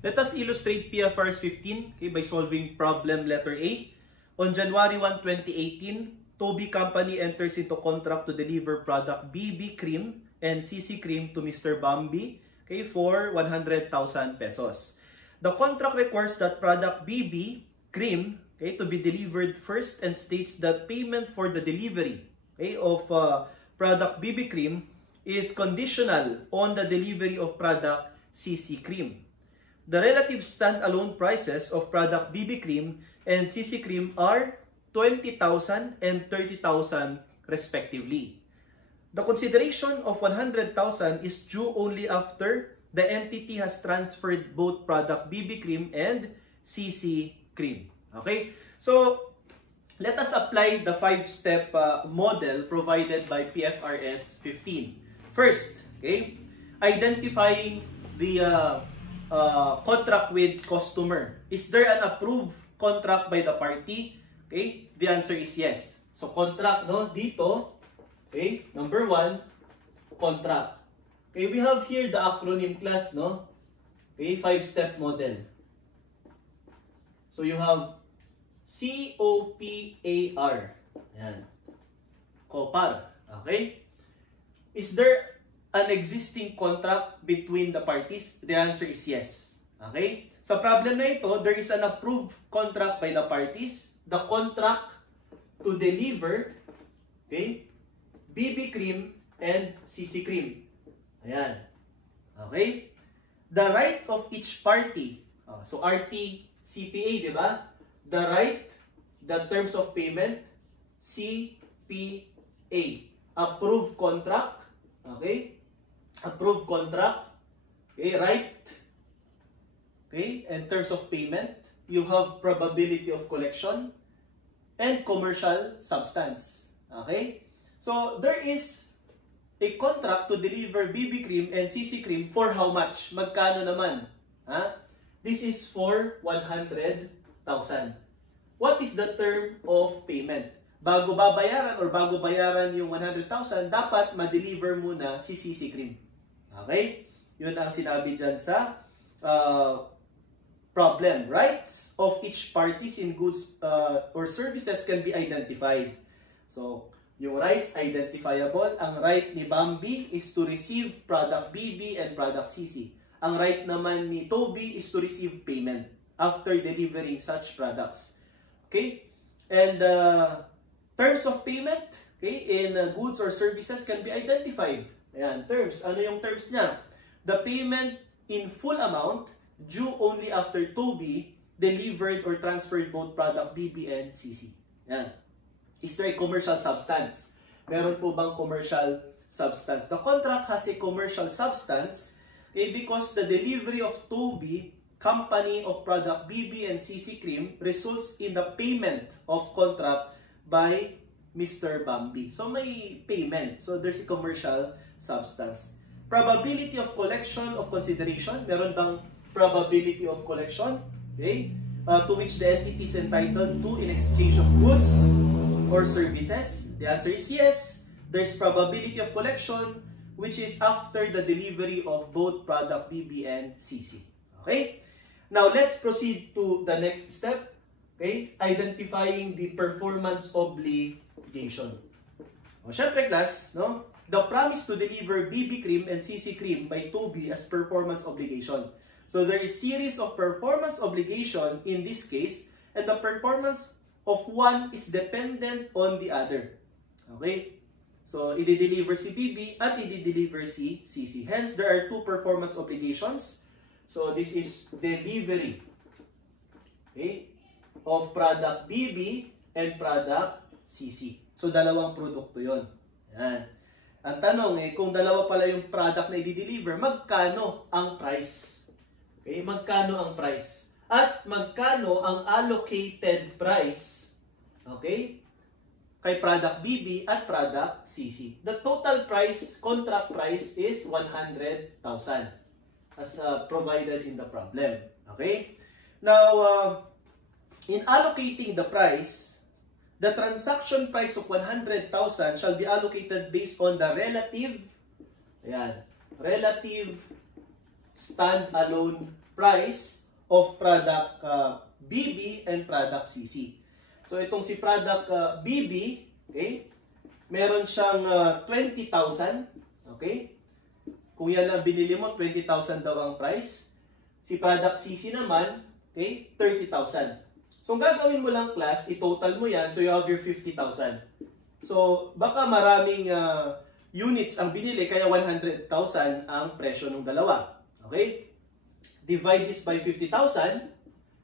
Let us illustrate PFRS 15 by solving problem letter A. On January 1, 2018, Toby Company enters into contract to deliver product BB Cream and CC Cream to Mr. Bambi for 100,000 pesos. The contract requires that product BB Cream to be delivered first and states that payment for the delivery of product BB Cream is conditional on the delivery of product CC Cream. The relative stand-alone prices of product BB Cream and CC Cream are 20,000 and 30,000 respectively. The consideration of 100,000 is due only after the entity has transferred both product BB Cream and CC Cream. Okay? So, let us apply the 5-step model provided by PFRS 15. First, identifying the contract with customer. Is there an approved contract by the party? The answer is yes. So, contract, dito, number 1, contract. We have here the acronym class, 5-step model. So, you have COPAR. Yan. COPAR. Okay? Is there an existing contract between the parties? The answer is yes. Okay? Sa problem na ito, there is an approved contract by the parties. The contract to deliver, BB Cream and CC Cream. Ayan. Okay? The right of each party. So, RT, CPA, di ba? The right, the terms of payment, CPA. Approved contract. Okay? Approved contract. Right. And terms of payment. You have probability of collection and commercial substance. Okay? So, there is a contract to deliver BB Cream and CC Cream for how much? Magkano naman? This is for 100,000. What is the term of payment? Bago babayaran or bago bayaran yung 100,000, dapat ma-deliver muna si CC Cream. Okay? Yun ang sinabi dyan sa problem. Rights of each parties in goods or services can be identified. So, yung rights identifiable. Ang right ni Bambi is to receive product BB and product CC. Ang right naman ni Toby is to receive payment after delivering such products. Okay? And terms of payment in goods or services can be identified. Ayan, terms. Ano yung terms niya? The payment in full amount due only after Toby delivered or transferred both product BB and CC. Ayan. Is there a commercial substance? Meron po bang commercial substance? The contract has a commercial substance because the delivery of Toby Company of product BB and CC Cream results in the payment of contract by Mr. Bambi. So, may payment. So, there's a commercial substance. Probability of collection of consideration. Meron bang probability of collection? To which the entity is entitled to in exchange of goods or services? The answer is yes. There's probability of collection which is after the delivery of both product BB and CC. Okay? Now, let's proceed to the next step. Identifying the performance obligation. Syempre, class, the promise to deliver BB Cream and CC Cream by Toby as performance obligation. So, there is series of performance obligation in this case, and the performance of one is dependent on the other. Okay? So, i-deliver si BB at i-deliver si CC. Hence, there are two performance obligations. So, this is delivery of product BB and product CC. So, dalawang produkto yon. Yan. Ang tanong kung dalawa pala yung product na i-deliver, magkano ang price? Magkano ang price? At magkano ang allocated price kay product BB at product CC? The total price, contract price is 100,000 as provided in the problem. Okay? Now, in allocating the price, the transaction price of 100,000 shall be allocated based on the relative stand-alone price of product BB and product CC. So itong si product BB, okay, meron siyang 20,000, okay? Kung yan ang binili mo, 20,000 daw ang price. Si product CC naman, okay, 30,000. So ang gagawin mo lang class, i-total mo yan, so you have your 50,000. So baka maraming units ang binili, kaya 100,000 ang presyo ng dalawa. Okay? Divide this by 50,000.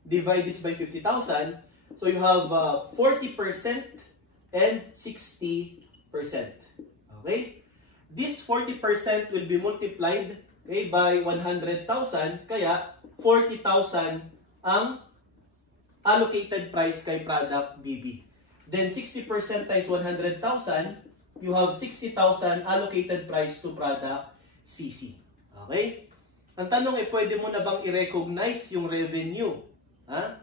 Divide this by 50,000. So you have 40% and 60%. Okay? This 40% will be multiplied, okay, by 100,000. Kaya 40,000 ang allocated price kay product BB. Then 60% times 100,000, you have 60,000 allocated price to product CC. Okay? Ang tanong ay pwede mo na bang i-recognize yung revenue? Ha?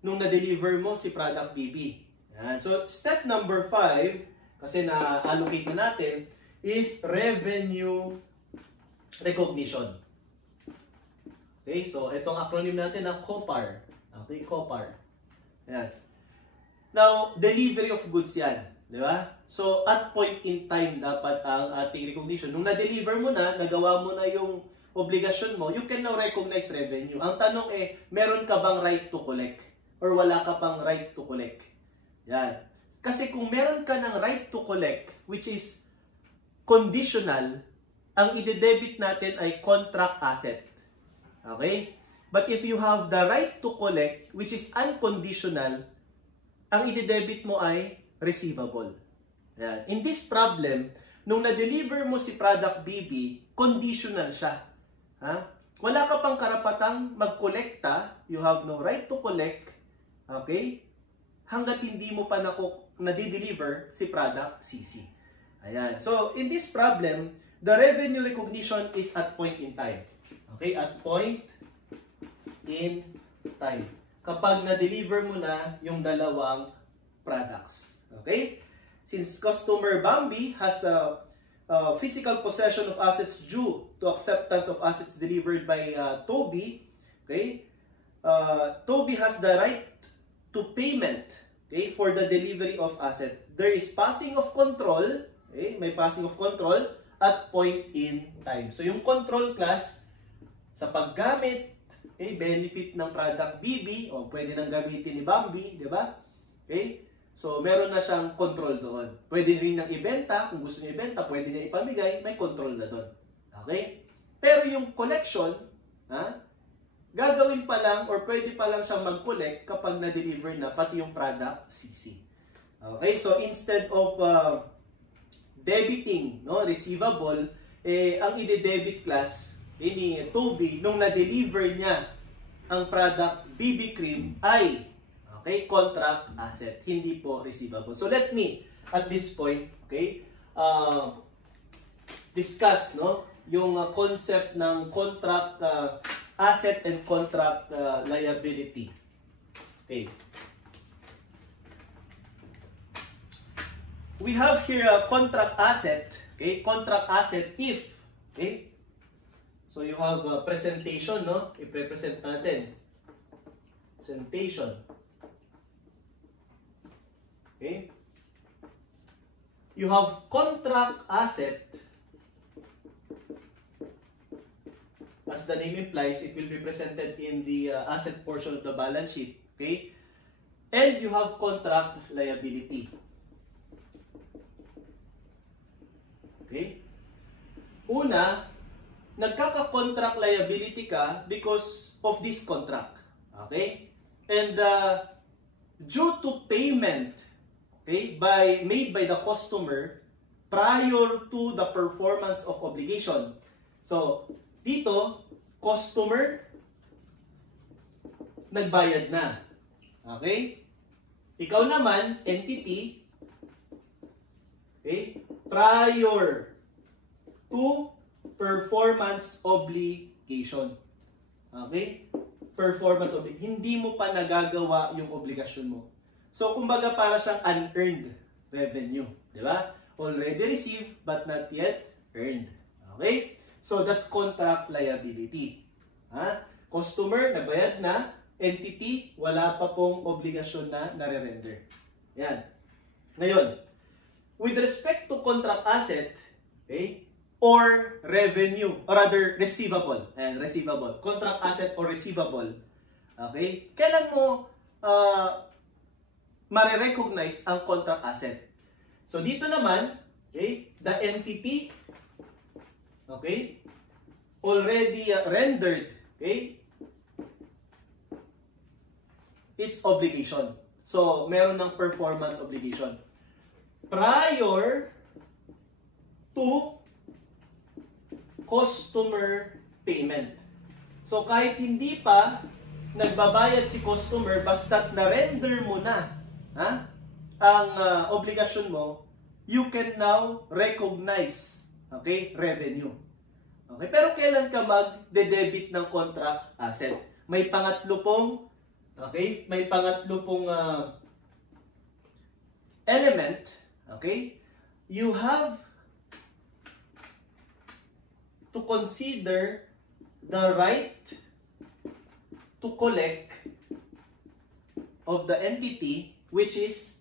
Nung na-deliver mo si product BB. Yan. So, step number 5, kasi na-allocate na natin, is revenue recognition. Okay, so itong acronym natin ang COPAR. Okay, COPAR. Yan. Now, delivery of goods yan. Di ba? So, at point in time dapat ang ating recognition. Nung na-deliver mo na, nagawa mo na yung obligasyon mo, you can now recognize revenue. Ang tanong meron ka bang right to collect? Or wala ka pang right to collect? Yan. Kasi kung meron ka ng right to collect, which is conditional, ang ide-debit natin ay contract asset. Okay? But if you have the right to collect, which is unconditional, ang ide-debit mo ay receivable. Yan. In this problem, nung na-deliver mo si product BB, conditional siya. Ha? Wala ka pang karapatang mag-kolekta, you have no right to collect, okay? Hanggat hindi mo pa na-deliver si product CC. Ayan. So, in this problem, the revenue recognition is at point in time. Okay? At point in time. Kapag na-deliver mo na yung dalawang products. Okay? Since customer Bambi has a physical possession of assets due to acceptance of assets delivered by Toby, okay? Toby has the right to payment, okay, for the delivery of asset. There is passing of control, okay? May passing of control at point in time. So yung control class sa paggamit, okay, benefit ng product BB, o pwede nang gamitin ni Bambi, di ba? Okay? So meron na siyang control doon. Pwede rin nang ibenta, kung gusto niya ibenta, pwede niya ipamigay, may control na doon. Okay? Pero yung collection, gagawin pa lang or pwede pa lang siyang mag-collect kapag na-deliver na pati yung product CC. Okay? So instead of debiting, no, receivable, ang ide-debit class ni Toby nung na-deliver niya ang product BB cream ay, okay, contract asset, hindi po receivable. So let me at this point, okay, discuss, no, yung concept ng contract asset and contract liability. Okay. We have here a contract asset, okay? Contract asset if, okay? So you have a presentation, no? I-present natin. Presentation. Okay? You have contract asset. As the name implies, it will be presented in the asset portion of the balance sheet, okay? And you have contract liability. Okay? Una, nagkaka-contract liability ka because of this contract. Okay? And due to payment, okay, made by the customer prior to the performance of obligation. So, dito, customer, nagbayad na. Okay? Ikaw naman, entity, okay, prior to performance obligation. Okay? Performance obligation. Hindi mo pa nagagawa yung obligasyon mo. So, kumbaga para siyang unearned revenue. Di ba? Already received but not yet earned. Okay? So that's contract liability. Ha? Customer, nagbayad na. Entity, wala pa pong obligasyon na nare-render. Yan. Ngayon, with respect to contract asset, okay, or revenue, or rather receivable. Ayan, receivable. Contract asset or receivable. Okay? Kailan mo mare-recognize ang contract asset? So dito naman, okay, the entity, okay, already rendered, okay, its obligation. So meron ng performance obligation prior to customer payment. So kahit hindi pa nagbabayad si customer, basta't na-render mo na ang obligasyon mo, you can now recognize, okay, revenue. Okay, pero kailan ka mag-debit ng contract asset? May pangatlo pong element, okay? You have to consider the right to collect of the entity, which is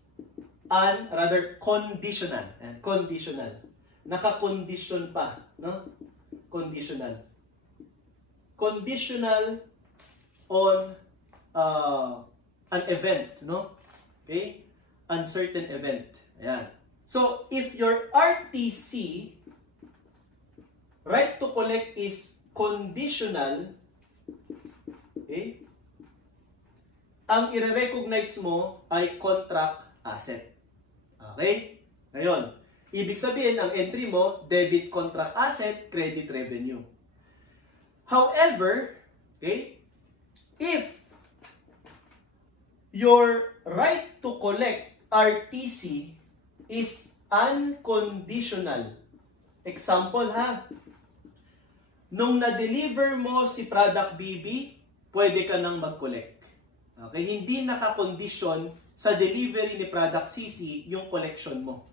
conditional. And conditional. Naka-condition pa, no? Conditional. Conditional on an event, no? Okay? Uncertain event. Ayan. So, if your RTC, right to collect, is conditional, okay, ang i-recognize mo ay contract asset. Okay? Ngayon, ibig sabihin, ang entry mo, debit contract asset, credit revenue. However, okay, if your right to collect RTC is unconditional, example ha, nung na-deliver mo si product BB, pwede ka nang mag-collect. Okay? Hindi naka-condition sa delivery ni product CC yung collection mo.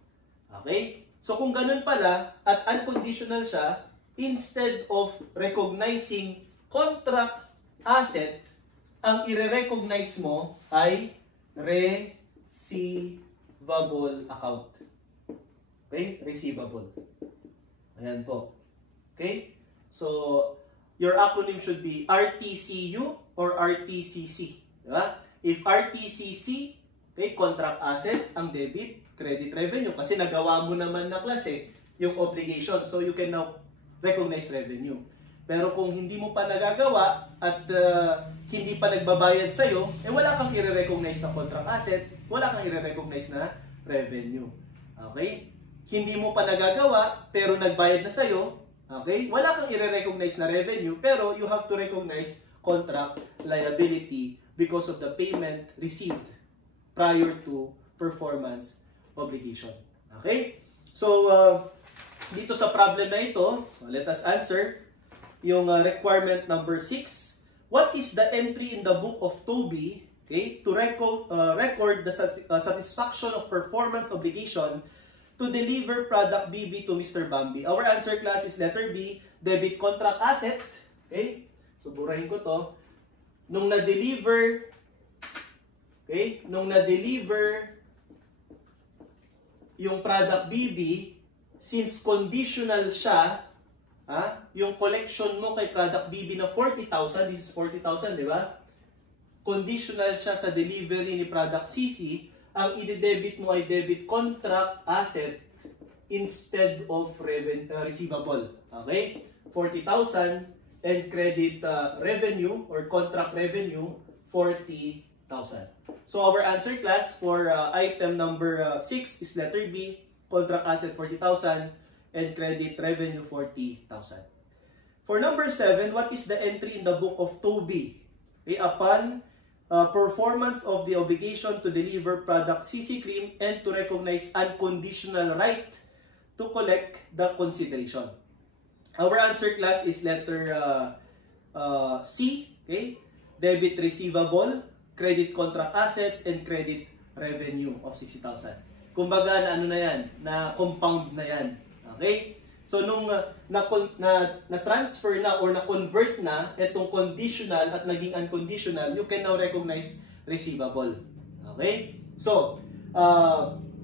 Okay? So kung ganun pala, at unconditional siya, instead of recognizing contract asset, ang i-recognize mo ay receivable account. Okay? Receivable. Ayan po. Okay? So, your acronym should be RTCU or RTCC. Diba? If RTCC, okay, contract asset, ang debit, credit revenue. Kasi nagawa mo naman na klase yung obligation. So, you can now recognize revenue. Pero kung hindi mo pa nagagawa at hindi pa nagbabayad sa'yo, eh wala kang i-recognize na contract asset, wala kang i-recognize na revenue. Okay? Hindi mo pa nagagawa, pero nagbayad na sa'yo, okay? Wala kang i-recognize na revenue, pero you have to recognize contract liability because of the payment received prior to performance obligation. Okay? So, dito sa problem na ito, let us answer yung requirement number 6. What is the entry in the book of Toby, okay, to record the satisfaction of performance obligation to deliver product BB to Mr. Bambi? Our answer, class, is letter B, debit contract asset. Okay? So, burahin ko to. Nung na-deliver, okay, nung na-deliver yung product BB, since conditional siya, yung collection mo kay product BB na 40,000, this is 40,000, di ba? Conditional siya sa delivery ni product CC, ang i-debit mo ay debit contract asset instead of receivable. Okay? 40,000 and credit revenue or contract revenue 40,000. So our answer, class, for item number 6 is letter B, contract asset 40,000 and credit revenue 40,000. For number 7, what is the entry in the book of Toby? Okay, upon performance of the obligation to deliver product CC cream and to recognize unconditional right to collect the consideration. Our answer, class, is letter C, okay? Debit receivable, credit contract asset, and credit revenue of 60,000. Kumbaga, na ano na yan, na compound na yan. Okay? So nung na-transfer na or na-convert na itong conditional at naging unconditional, you can now recognize receivable. Okay? So,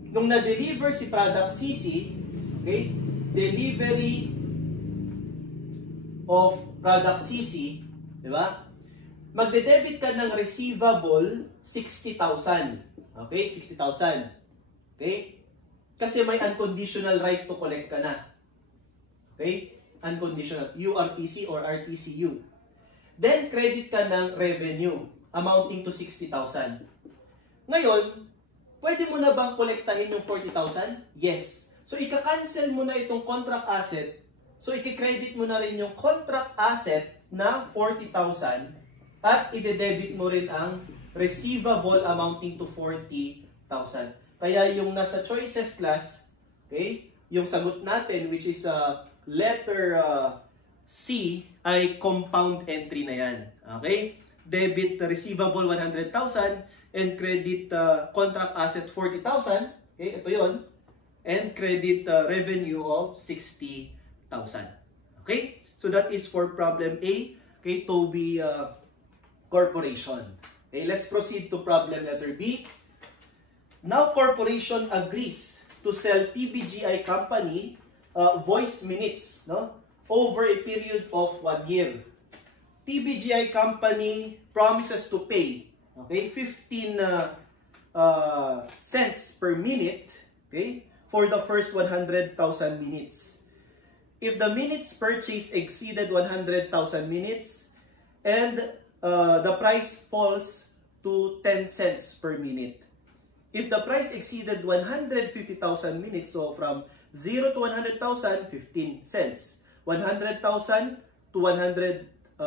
nung na-deliver si product CC, okay, delivery of product CC, di ba? Magde-debit ka ng receivable 60,000. Okay? 60,000. Okay? Kasi may unconditional right to collect ka na. Okay? Unconditional. URTC or RTCU. Then, credit ka ng revenue amounting to 60,000. Ngayon, pwede mo na bang kolektahin yung 40,000? Yes. So, ika-cancel mo na itong contract asset. So, i-credit mo na rin yung contract asset na 40,000 at ide-debit mo rin ang receivable amounting to 40,000. Kaya yung nasa choices class, okay, yung sagot natin which is letter C ay compound entry na yan. Okay? Debit receivable 100,000 and credit contract asset 40,000. Okay, ito yon. And credit revenue of 60,000. Okay? So that is for problem A, okay, Toby Corporation. Okay, let's proceed to problem letter B. Now corporation agrees to sell TBGI company voice minutes, no, over a period of 1 year. TBGI company promises to pay, okay, 15 cents per minute, okay, for the first 100,000 minutes. If the minutes purchased exceeded 100,000 minutes and the price falls to 10 cents per minute. If the price exceeded 150,000 minutes, so from 0 to 100,000, 15 cents. 100,000 to 101,000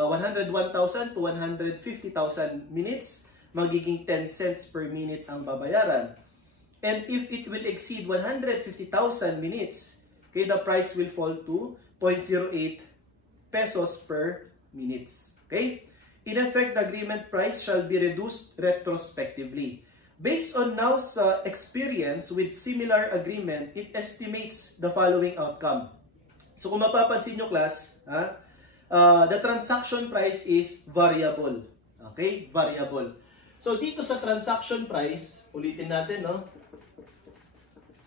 to 150,000 minutes, magiging 10 cents per minute ang babayaran. And if it will exceed 150,000 minutes, okay, the price will fall to 0.08 pesos per minutes. Okay? In effect, the agreement price shall be reduced retrospectively. Based on now's experience with similar agreement, it estimates the following outcome. So kung mapapansin nyo class, the transaction price is variable. Okay? Variable. So dito sa transaction price, ulitin natin, no?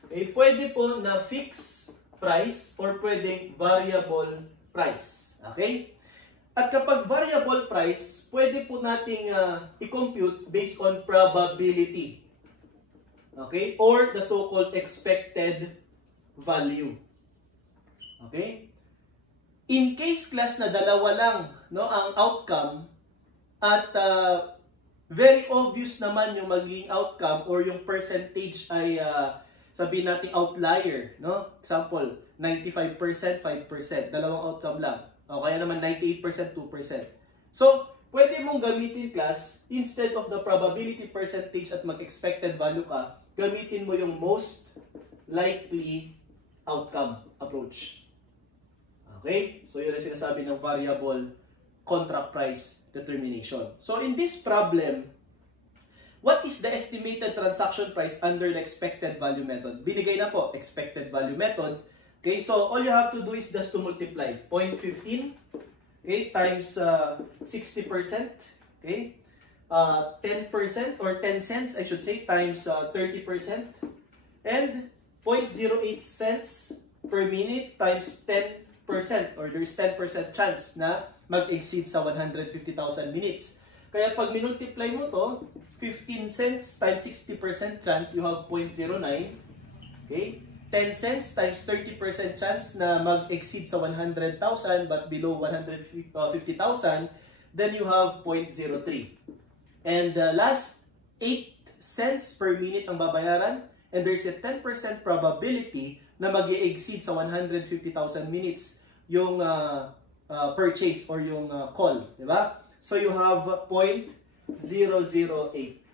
Okay, pwede po na fixed price or pwedeng variable price. Okay? At kapag variable price, pwede po nating i-compute based on probability. Okay? Or the so-called expected value. Okay? In case class na dalawa lang, no, ang outcome at very obvious naman yung magiging outcome or yung percentage ay sabihin natin outlier, no? Example, 95%, 5%, dalawang outcome lang. O kaya naman 98%, 2%. So, pwede mong gamitin class, instead of the probability percentage at mag-expected value ka, gamitin mo yung most likely outcome approach. Okay? So, yun ang sinasabi ng variable contract price determination. So, in this problem, what is the estimated transaction price under the expected value method? Binigay na po, expected value method. Okay, so all you have to do is just to multiply 0.15, okay, times 60%, okay, 10% or 10 cents, I should say, times 30%, and 0.08 cents per minute times 10%, or there's 10% chance na mag-exceed sa 150,000 minutes. Kaya pag minultiply mo to, 15 cents times 60% chance, you have 0.09, okay? 10 cents times 30% chance na mag-exceed sa 100,000 but below 150,000, then you have 0.03. And last, 8 cents per minute ang babayaran, and there's a 10% probability na mag-exceed sa 150,000 minutes yung purchase or yung call, di ba? So you have 0.008.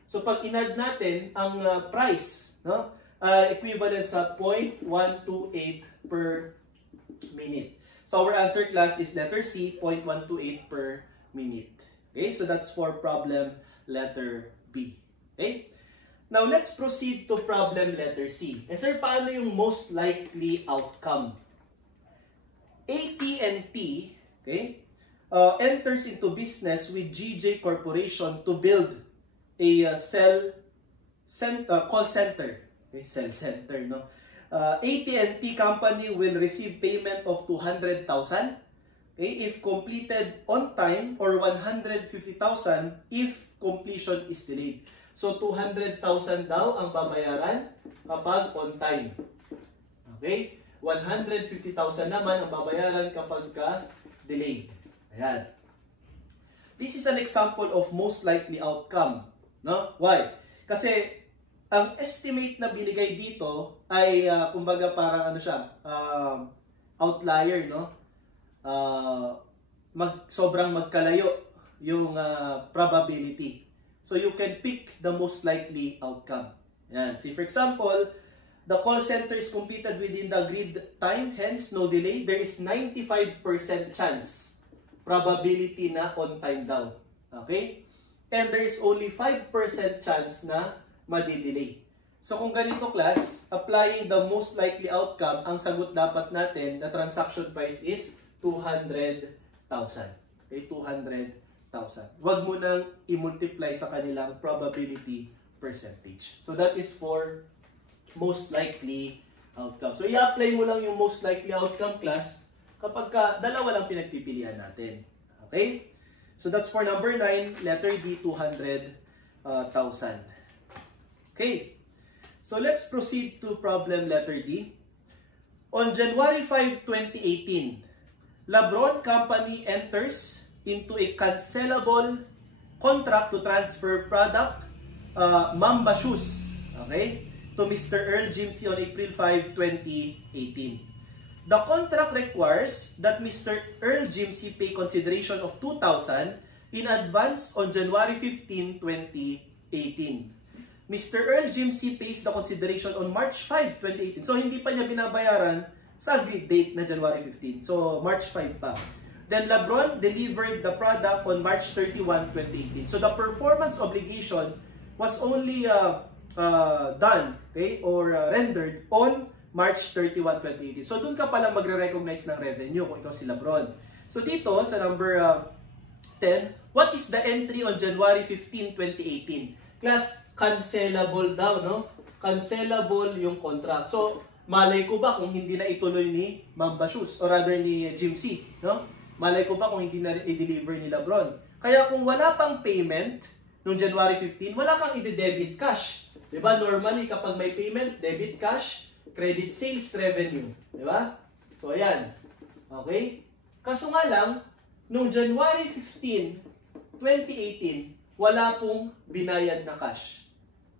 So pag in-add natin ang price, no? Equivalent sa 0.128 per minute. So our answer class is letter C, 0.128 per minute. Okay, so that's for problem letter B. Okay, now let's proceed to problem letter C. And sir, paano yung most likely outcome? AT&T, okay, enters into business with GJ Corporation to build a call center. Okay, cell center, no? AT&T company will receive payment of 200,000, okay, if completed on time, or 150,000 if completion is delayed. So 200,000 daw ang babayaran kapag on time. Okay? 150,000 naman ang babayaran kapag delayed. Ayan. This is an example of most likely outcome, no? Why? Kasi ang estimate na binigay dito ay kumbaga parang ano siya, outlier, no? Sobrang magkalayo yung probability. So you can pick the most likely outcome. Yan. See, for example, the call center is completed within the agreed time, hence no delay. There is 95% chance, probability na on time daw. Okay? And there is only 5% chance na madi-delay. So kung ganito class, applying the most likely outcome, ang sagot dapat natin, the transaction price is 200,000. Okay, 200,000. Huwag mo nang i-multiply sa kanilang probability percentage. So that is for most likely outcome. So i-apply mo lang yung most likely outcome class kapag dalawa lang pinagpipilian natin. Okay? So that's for number 9, letter D, 200,000. Okay. So let's proceed to problem letter D. On January 5, 2018, Labron Company enters into a cancelable contract to transfer product Mamba shoes, okay, to Mr. Earl Jimsy on April 5, 2018. The contract requires that Mr. Earl Jimsy pay consideration of 2,000 in advance on January 15, 2018. Mr. Earl Jimsy pays the consideration on March 5, 2018. So hindi pa niya binabayaran sa agreed date na January 15. So March 5 pa. Then Labron delivered the product on March 31, 2018. So the performance obligation was only done, okay, or rendered on March 31, 2018. So doon ka palang magre-recognize ng revenue kung ikaw si Labron. So dito sa number 10, what is the entry on January 15, 2018? Class, cancelable daw, no? Cancelable yung contract. So malay ko ba kung hindi na ituloy ni Mamba Shoes, or rather ni Jimsy, no? Malay ko ba kung hindi na i-deliver ni Labron. Kaya kung wala pang payment noong January 15, wala kang i-debit cash. Diba? Normally, kapag may payment, debit cash, credit sales revenue. Diba? So, ayan. Okay? Kaso nga lang, noong January 15, 2018, wala pong binayad na cash.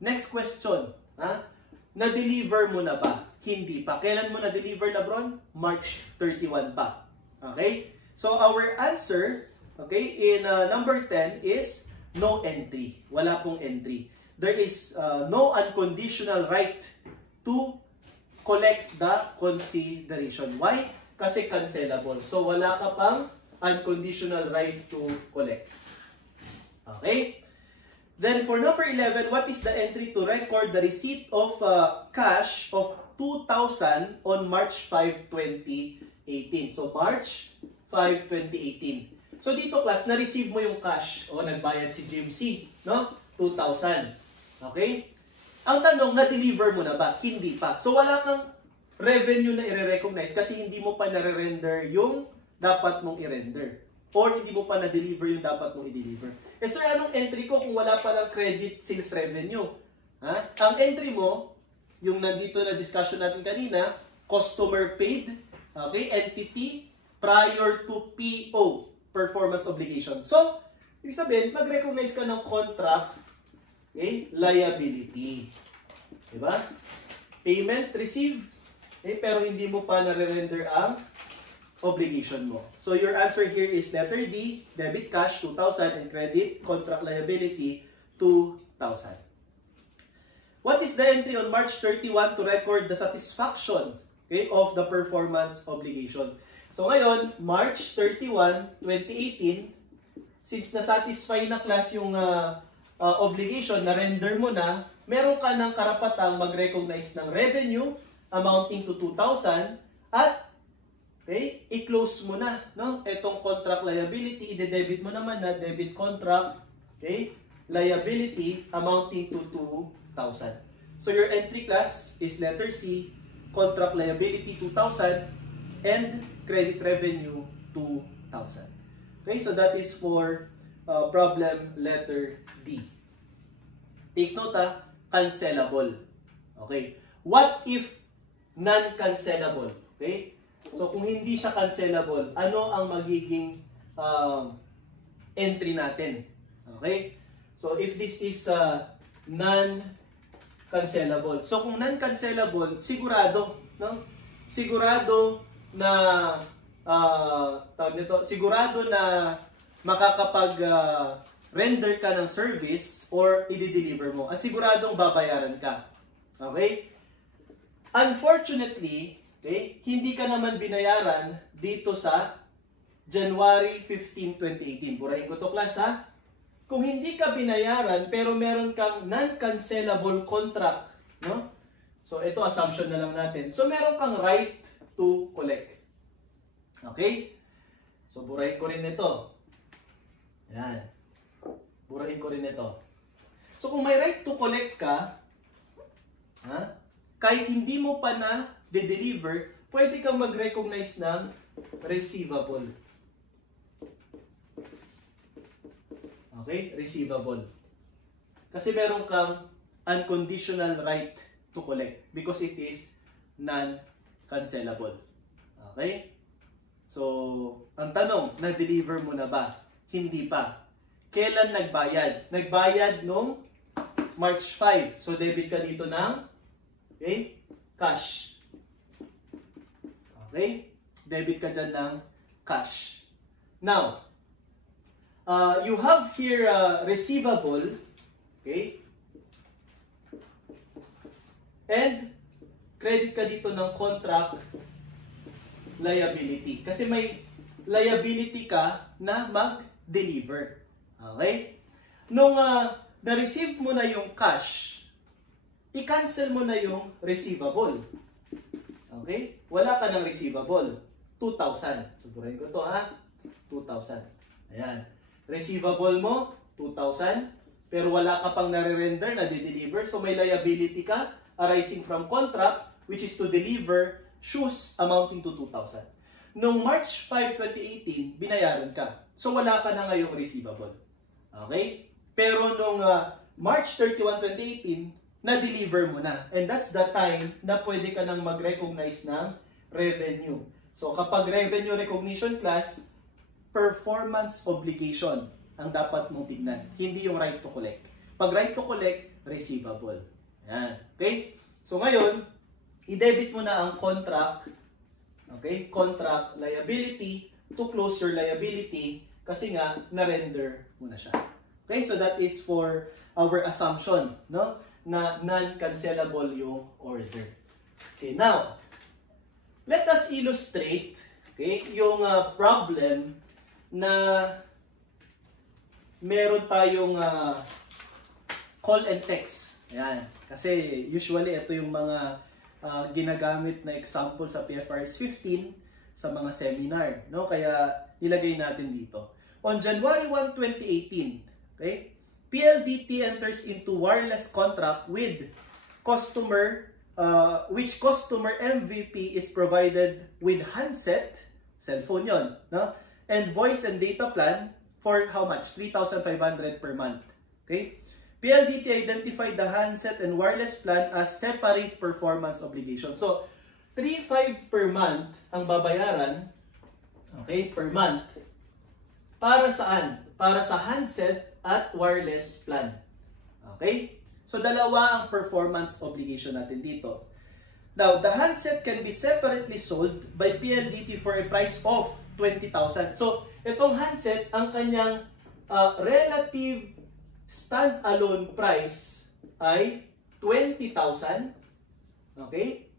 Next question. Ha? Na-deliver mo na ba? Hindi pa. Kailan mo na-deliver, Labron? March 31 pa. Okay? So, our answer, okay, in number 10 is no entry. Wala pong entry. There is no unconditional right to collect the consideration. Why? Kasi cancelable. So, wala ka pang unconditional right to collect. Okay? Then, for number 11, what is the entry to record the receipt of cash of 2,000 on March 5, 2018? So, March 5, 2018. So, dito class, na-receive mo yung cash. O, nagbayad si Jimsy, no? 2,000. Okay? Ang tanong, na-deliver mo na ba? Hindi pa. So, wala kang revenue na i-recognize kasi hindi mo pa na-render yung dapat mong i-render. Or hindi mo pa na-deliver yung dapat mong i-deliver. Eh, sir, anong entry ko kung wala pa lang credit sales revenue? Ha? Ang entry mo, yung nandito na discussion natin kanina, customer paid, okay, entity, prior to PO, performance obligation. So, ibig sabihin, mag-recognize ka ng contract, okay, liability. Diba? Payment, receive, okay, pero hindi mo pa na-render ang obligation mo. So, your answer here is letter D, debit cash, 2,000, and credit, contract liability, 2,000. What is the entry on March 31 to record the satisfaction, okay, of the performance obligation? So ngayon, March 31, 2018, since na-satisfy na class yung obligation, na-render mo na, meron ka ng karapatang mag-recognize ng revenue amounting to 2,000 at okay, i-close mo na, no? Itong contract liability, i-debit mo naman na debit contract, okay, liability amounting to 2,000. So your entry class is letter C, contract liability 2,000 and credit revenue 2,000. Okay, so that is for problem letter D. Take note, cancelable. Okay, what if non-cancelable? Okay, so kung hindi siya cancelable, ano ang magiging entry natin? Okay, so if this is non-cancelable, so kung non-cancelable, sigurado, no? Sigurado na sigurado na makakapag-render ka ng service or i-deliver mo. Ang siguradong babayaran ka. Okay? Unfortunately, okay, hindi ka naman binayaran dito sa January 15, 2018. Burahin ko to, class, ha? Kung hindi ka binayaran pero meron kang non-cancelable contract, no? So ito assumption na lang natin. So meron kang right to collect. Okay? So burahin ko rin ito. Yan. Burahin ko rin ito. So kung may right to collect ka, ha? Kahit hindi mo pa na de-deliver, pwede kang mag-recognize ng receivable. Okay? Receivable. Kasi meron kang unconditional right to collect because it is non-cancelable. Okay? So, ang tanong, na-deliver mo na ba? Hindi pa. Kailan nagbayad? Nagbayad nung March 5. So, debit ka dito ng cash. Okay? Debit ka dyan ng cash. Now, you have here receivable. Okay? And, credit ka dito ng contract liability. Kasi may liability ka na mag-deliver. Okay? Nung na-receive mo na yung cash, i-cancel mo na yung receivable. Okay? Wala ka ng receivable. 2,000. Sugurahin ko to, ha? 2,000. Ayan. Receivable mo, 2,000. Pero wala ka pang nare-render na di-deliver. So may liability ka arising from contract, which is to deliver shoes amounting to 2,000. Noong March 5, 2018, binayaran ka. So wala ka na ngayong receivable. Okay? Pero nung March 31, 2018, na-deliver mo na. And that's the time na pwede ka nang mag-recognize ng revenue. So kapag revenue recognition class, performance obligation ang dapat mong tignan. Hindi yung right to collect. Pag right to collect, receivable. Yan. Okay? So ngayon, i-debit mo na ang contract, okay? Contract liability to close your liability kasi nga na-render mo na siya. Okay? So that is for our assumption, no? Na non-cancelable yung order. Okay, now let us illustrate, okay, yung problem na meron tayong call and text. Ayan. Kasi usually ito yung mga ginagamit na example sa PFRS 15 sa mga seminar, no? Kaya nilagay natin dito. On January 1, 2018, okay? PLDT enters into wireless contract with customer which customer MVP is provided with handset, cellphone yon, no? And voice and data plan for how much? 3,500 per month. Okay? PLDT identified the handset and wireless plan as separate performance obligation. So, 3,500 per month ang babayaran, okay, per month. Para saan? Para sa handset at wireless plan. Okay? So, dalawa ang performance obligation natin dito. Now, the handset can be separately sold by PLDT for a price of 20,000. So, itong handset, ang kanyang relative stand-alone price ay 20,000. Okay?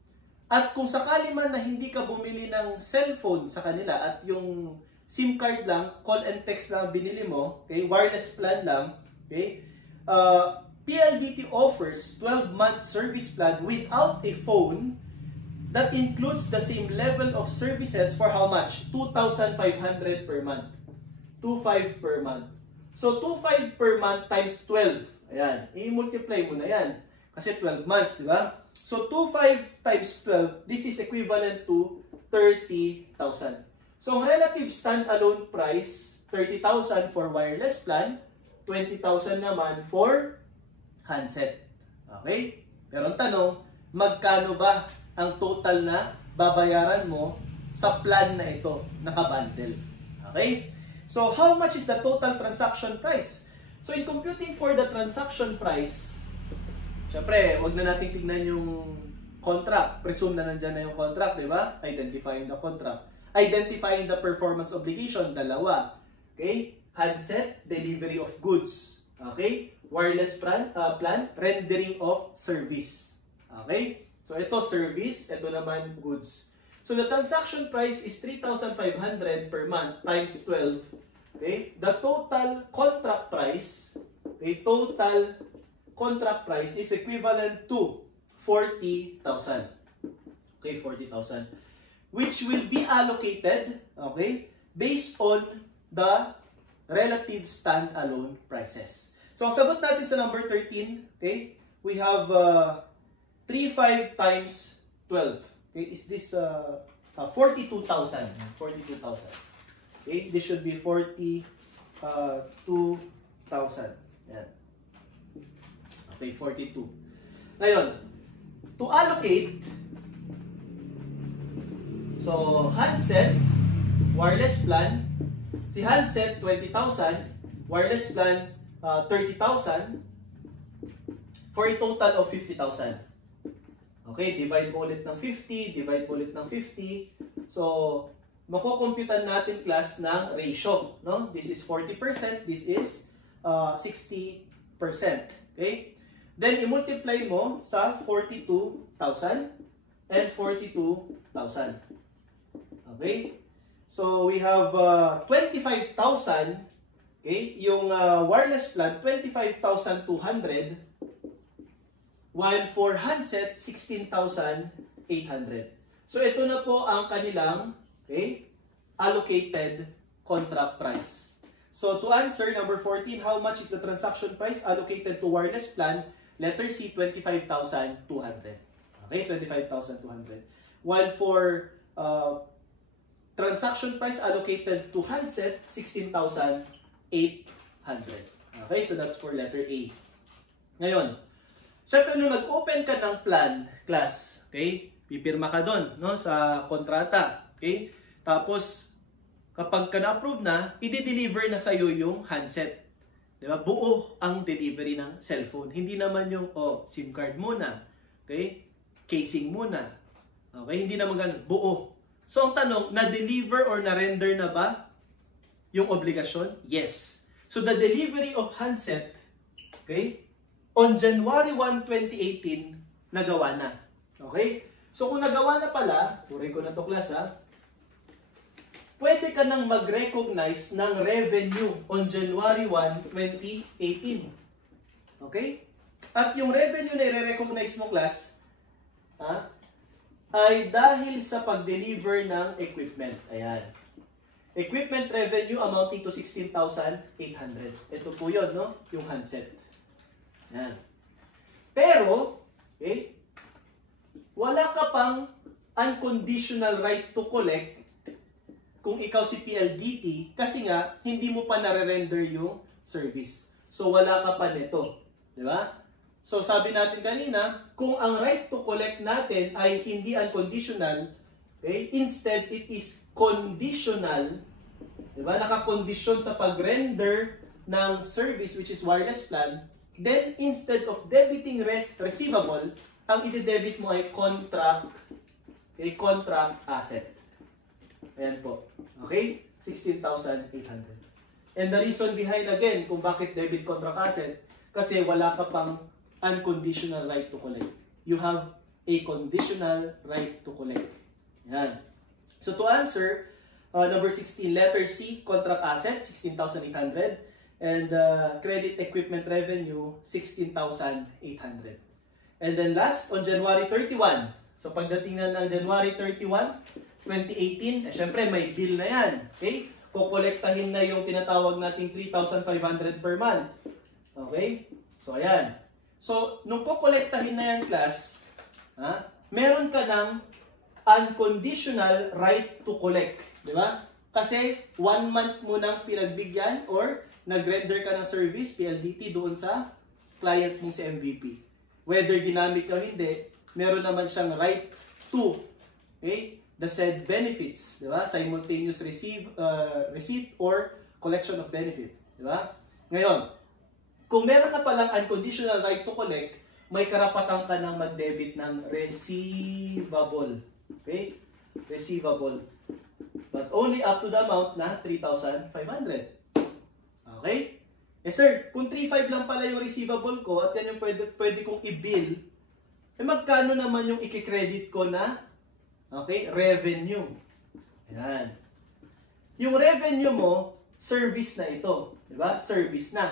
At kung sakali man na hindi ka bumili ng cellphone sa kanila at yung SIM card lang, call and text lang binili mo, okay? Wireless plan lang, okay? PLDT offers 12-month service plan without a phone that includes the same level of services for how much? 2,500 per month. 2,500 per month. So, 2,500 per month times 12. Ayan. I-multiply mo na yan. Kasi 12 months, di ba? So, 2,500 times 12, this is equivalent to 30,000. So, ang relative standalone price, 30,000 for wireless plan, 20,000 naman for handset. Okay? Pero ang tanong, magkano ba ang total na babayaran mo sa plan na ito, naka-bundle? Okay? So, how much is the total transaction price? So, in computing for the transaction price, syempre, wag na natin tignan yung contract. Presume na nandyan na yung contract, di ba? Identifying the contract. Identifying the performance obligation, dalawa. Okay? Handset, delivery of goods. Okay? Wireless plan, rendering of service. Okay? So, ito service, ito naman goods. So, the transaction price is 3,500 per month times 12. Okay? The total contract price, okay, total contract price is equivalent to 40,000. Okay, 40,000. Which will be allocated, okay, based on the relative standalone prices. So, ang sagot natin sa number 13, okay, we have 3,500 times 12. Okay, is this 42,000? 42,000. Okay, this should be 42,000. Yan. Okay, 42. Ngayon, to allocate, so handset, wireless plan, si handset 20,000, wireless plan 30,000, for a total of 50,000. Okay, divide mo ulit ng 50, divide mo ulit ng 50. So, makukomputan natin class ng ratio. No? This is 40%, this is 60%. Okay? Then, i-multiply mo sa 42,000 and 42,000. Okay? So, we have 25,000. Okay? Yung wireless plan, 25,200. While for handset, 16,800. So, ito na po ang kanilang, okay, allocated contract price. So, to answer number 14, how much is the transaction price allocated to wireless plan? Letter C, 25,200. Okay, 25,200. While for transaction price allocated to handset, 16,800. Okay, so that's for letter A. Ngayon, syempre, nung nag-open ka ng plan, class, okay, pipirma ka doon, no, sa kontrata, okay, tapos, kapag ka na-approve na, i-deliver na sa'yo yung handset. Diba? Buo ang delivery ng cellphone. Hindi naman yung, SIM card muna, okay, casing muna, okay, hindi naman ganun, buo. So, ang tanong, na-deliver or na-render na ba yung obligasyon? Yes. So, the delivery of handset, okay, on January 1, 2018, nagawa na. Okay? So, kung nagawa na pala, puri ko na to class ha, pwede ka nang mag-recognize ng revenue on January 1, 2018. Okay? At yung revenue na i-recognize mo class, ay dahil sa pag-deliver ng equipment. Ayan. Equipment revenue amounting to 16,800. Ito po yun, no? Yung handset. Yan. Pero, okay, wala ka pang unconditional right to collect kung ikaw si PLDT kasi nga, hindi mo pa nare-render yung service. So, wala ka pa nito. Di ba? So, sabi natin kanina, kung ang right to collect natin ay hindi unconditional, okay, instead, it is conditional. Di ba? Nakakondisyon sa pag-render ng service which is wireless plan. Then, instead of debiting receivable, ang isi-debit mo ay contract asset. Ayan po. Okay? 16,800. And the reason behind, again, kung bakit debit contract asset, kasi wala ka pang unconditional right to collect. You have a conditional right to collect. Ayan. So, to answer, number 16, letter C, contract asset, 16,800. And credit equipment revenue, 16,800. And then last, on January 31, So pagdating na ng January 31, 2018, syempre may bill na yan. Okay? Kukolektahin na yung tinatawag nating 3,500 per month. Okay? So ayan. So nung kukolektahin na yan, class, meron ka ng unconditional right to collect. Di ba? Kasi 1 month mo nang pinagbigyan or nag-render ka ng service, PLDT, doon sa client mo si MVP. Whether ginamit ka o hindi, meron naman siyang right to, okay, the said benefits. Di ba? Simultaneous receipt or collection of benefit. Di ba? Ngayon, kung meron na palang unconditional right to collect, may karapatan ka ng mag-debit ng receivable. Okay? Receivable. But only up to the amount na 3,500. Okay? Eh sir, kung 3,500 lang pala yung receivable ko at yan yung pwede kong i-bill, eh magkano naman yung i-credit ko na revenue? Ayan. Yung revenue mo, service na ito. Diba? Service na.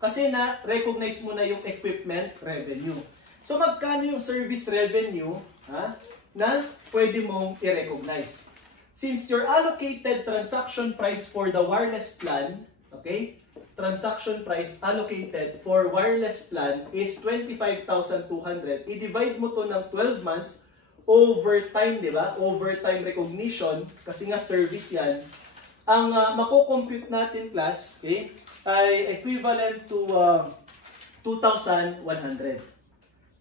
Kasi na-recognize mo na yung equipment revenue. So magkano yung service revenue na pwede mong i-recognize? Since your allocated transaction price for the wireless plan, okay, transaction price allocated for wireless plan is 25,200. I-divide mo to ng 12 months, overtime, di ba? Overtime recognition, kasi nga service yan. Ang mako-compute natin, class, okay, ay equivalent to 2,100.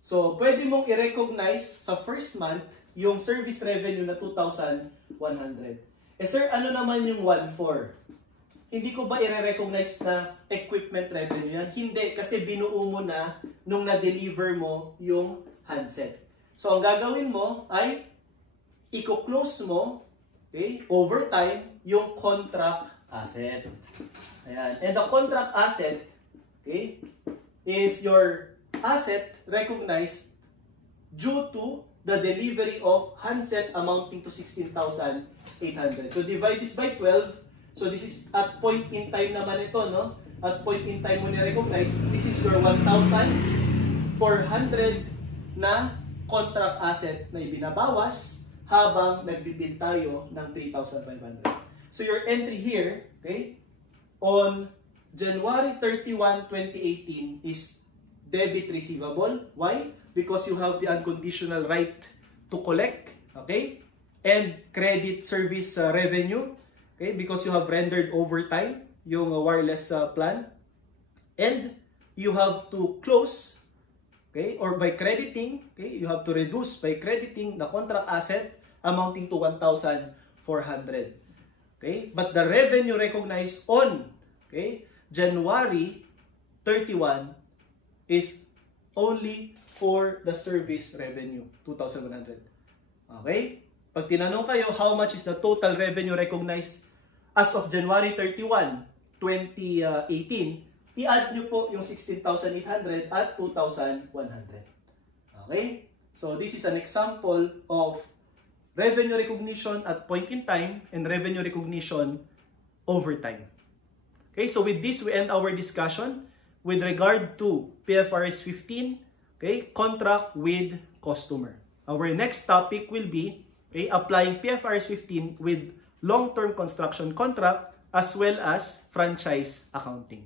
So, pwede mong i-recognize sa first month yung service revenue na 2,100. Eh sir, ano naman yung 1,400? Hindi ko ba i-recognize na equipment revenue yan? Hindi, kasi binuo mo na nung na-deliver mo yung handset. So, ang gagawin mo ay i-close mo, okay, over time, yung contract asset. Ayan. And the contract asset, okay, is your asset recognized due to the delivery of handset amounting to 16,800. So, divide this by 12. So, this is at point in time naman ito, no? At point in time mo ni-recognize, this is your 1,400 na contract asset na ibinabawas habang nagbibill tayo ng 3,500. So, your entry here, okay, on January 31, 2018 is debit receivable. Why? Because you have the unconditional right to collect, okay? And credit service revenue. Okay, because you have rendered overtime yung wireless plan, and you have to close, okay, or by crediting, okay, you have to reduce by crediting the contract asset amounting to 1,400. Okay, but the revenue recognized on, okay, January 31 is only for the service revenue, 2,100. Okay, pag tinanong kayo how much is the total revenue recognized as of January 31, 2018, i-add nyo po yung 16,800 at 2,100. Okay? So, this is an example of revenue recognition at point in time and revenue recognition over time. Okay? So, with this, we end our discussion with regard to PFRS 15, okay, contract with customer. Our next topic will be, okay, applying PFRS 15 with long-term construction contract as well as franchise accounting.